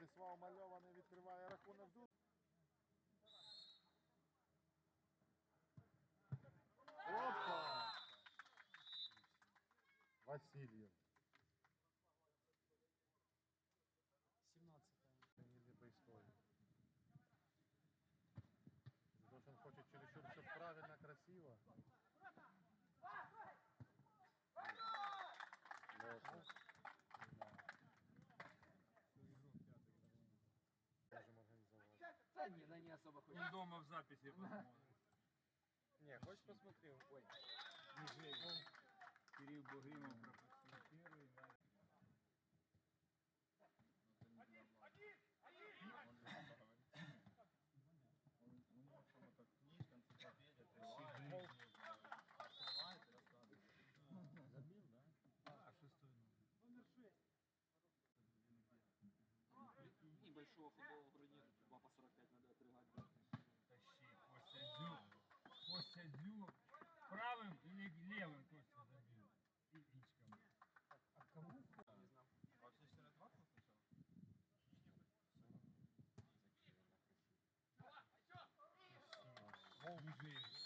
Владислав Мальований відкриває рахунок Васильєв. 17 Или по истории. Потому что он хочет чересчур все правильно, красиво. Можем организовать. Да не, она не особо хочет. Он дома в записи посмотрит. Не, хочешь посмотрим? Ой, Кирилл Богимов пропустил первый. Один, один, один! Забил, да? А, шестой номер. Номер шесть. Небольшого футбола meeting.